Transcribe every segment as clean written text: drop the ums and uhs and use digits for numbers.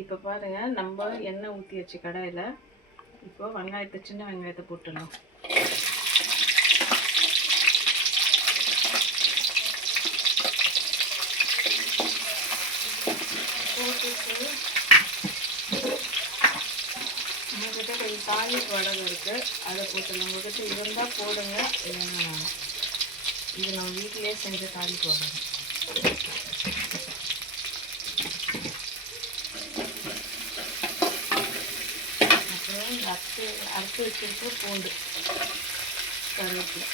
இப்போ பாருங்கள், நம்ம எண்ணெய் ஊற்றி வச்சு கடாயில் இப்போ சின்ன வெங்காயத்தை போட்டுடலாம். போட்டுட்டு நம்மக்கிட்ட கொஞ்சம் தாளிப்பு வடகம் இருக்குது, அதை போட்டுடலாம். உங்கள்கிட்ட இருந்தால் போடுங்க, இல்லைன்னா இது நம்ம வீட்டிலே செஞ்ச தாளிப்பு வடகம். அரைச்சி வச்சுருக்க பூண்டு, கருவேப்பிலை,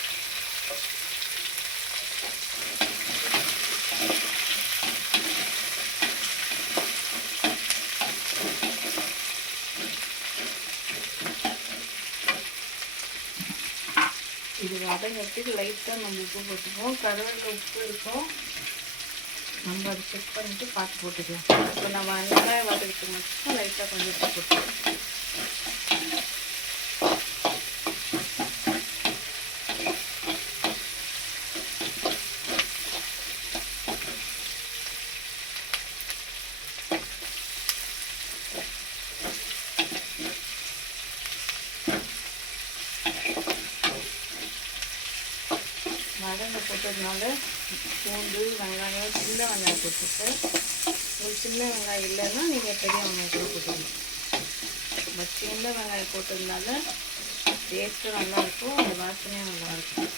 இது வதங்கிறதுக்கு லைட்டாக நம்ம உப்பு போட்டுப்போம். கருவேப்பிலை உப்பு இருக்கும், நம்ம அதை செக் பண்ணிவிட்டு பார்த்து போட்டுக்கலாம். இப்போ நம்ம வெங்காயம் வதக்கிட்டு மட்டும் லைட்டாக கொஞ்சம் உப்பு போட்டுக்கலாம். வதங்க போட்டதுனால பூண்டு, வெங்காயம், சின்ன வெங்காயம் போட்டுட்டு, உங்களுக்கு சின்ன வெங்காயம் இல்லைன்னா நீங்கள் பெரிய வெங்காயம் கூட போட்டுக்கணும். பட் சின்ன வெங்காயம் போட்டதுனால டேஸ்ட்டும் நல்லாயிருக்கும், அந்த வாசனையும் நல்லாயிருக்கும்.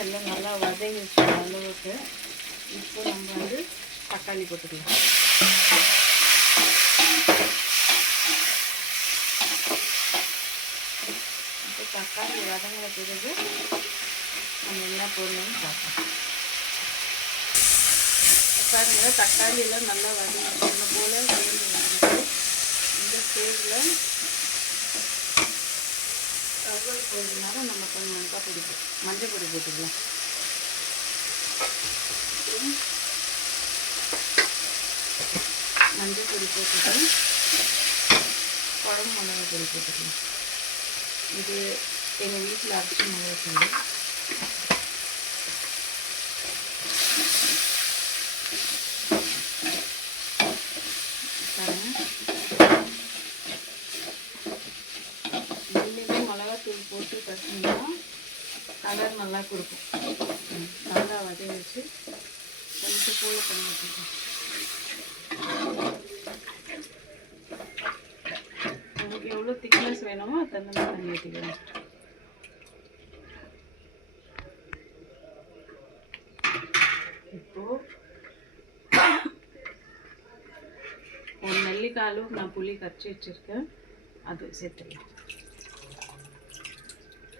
எல்லாம் நல்லா வதங்கி வச்ச அளவுக்கு இப்போ நம்ம தக்காளி போட்டுக்கலாம். இப்போ தக்காளி வதங்கின பிறகு நம்ம என்ன போடணும்னு பார்ப்போம். பாருங்க, தக்காளி எல்லாம் நல்லா வதங்கி போல வதங்கி வந்துருக்கு. இந்த ஸ்டேஜில் கருவேப்பிலை போடுறதுனால நம்ம கொஞ்சம் மஞ்சள் பொடி போட்டுக்கலாம். மஞ்சள் பொடி போட்டுட்டு குழம்பு மிளகா பொடி போட்டுக்கலாம். இது எங்கள் வீட்டில் அரைச்சி மிளகா பொடி. போட்டு கட்டினா கலர் நல்லா கொடுக்கும். நல்லா வதங்கி வச்சு கொஞ்சம் கூட பண்ணி வச்சுக்கோங்க. உங்களுக்கு எவ்வளோ திக்னஸ் வேணுமோ அது தகுந்த மாதிரி தண்ணி ஊற்றிக்கலாம். இப்போது ஒரு நெல்லிக்காய் அளவுக்கு நான் புளி கரைச்சி வச்சுருக்கேன், அது சேர்த்துக்கலாம்.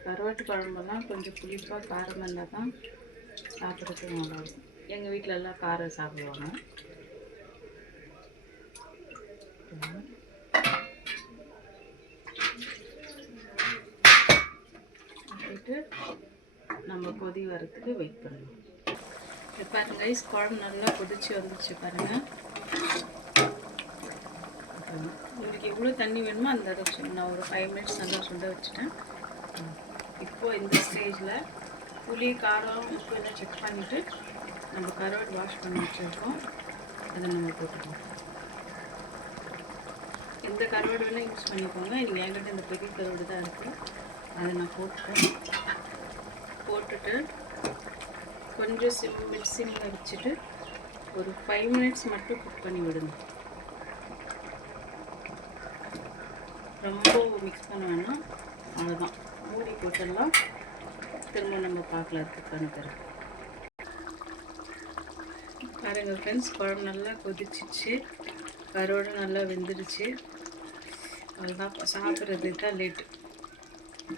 கருவாட்டு குழம்புலாம் கொஞ்சம் புளிப்பாக காரமாக இருந்தால் தான் சாப்பிட்றதுக்கு நல்லாயிருக்கும். எங்கள் வீட்டில் எல்லாம் காரம் சாப்பிடுவாங்க. போட்டு நம்ம கொதி வரத்துக்கு வெயிட் பண்ணணும். இப்போ பாருங்க ரைஸ் குழம்பு நல்லா கொதிச்சு வந்துடுச்சு பாருங்கள். உங்களுக்கு எவ்வளோ தண்ணி வேணுமோ அந்த அளவுக்கு நான் ஒரு 5 மினிட்ஸ் நல்லா சுண்ட வச்சுட்டேன். இப்போது இந்த ஸ்டேஜில் புளி, காரம், உப்பு எல்லாம் செக் பண்ணிவிட்டு நம்ம கருவாடு வாஷ் பண்ணி வச்சுருக்கோம், அதை நம்ம போட்டுக்கலாம். எந்த கருவாடு வேணால் யூஸ் பண்ணிக்கோங்க. நீங்கள் என்கிட்ட இந்த பெரிய கருவாடு தான் இருக்குது, அதை நான் போட்டுட்டு கொஞ்சம் சிம்மில் வச்சுட்டு ஒரு 5 மினிட்ஸ் மட்டும் குக் பண்ணி விடுங்க. ரொம்ப மிக்ஸ் பண்ண வேணாம், அவ்வளோதான். மூடி போட்டுடலாம். திரும்ப நம்ம பார்க்கலாம் இருக்குன்னு தரும். பாருங்கள் ஃப்ரெண்ட்ஸ், குழம்பு நல்லா கொதிச்சிச்சு, கருவாடு நல்லா வெந்துடுச்சு. அதுதான் சாப்பிட்றதுக்கு தான் லேட்டு.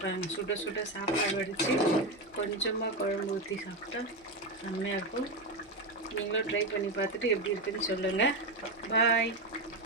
பாருங்கள், சுட சுட சாப்பாடு வடித்து கொஞ்சமாக குழம்பு ஊற்றி சாப்பிட்டா செம்மையாக இருக்கும். நீங்களும் ட்ரை பண்ணி பார்த்துட்டு எப்படி இருக்குன்னு சொல்லுங்கள். பாய்.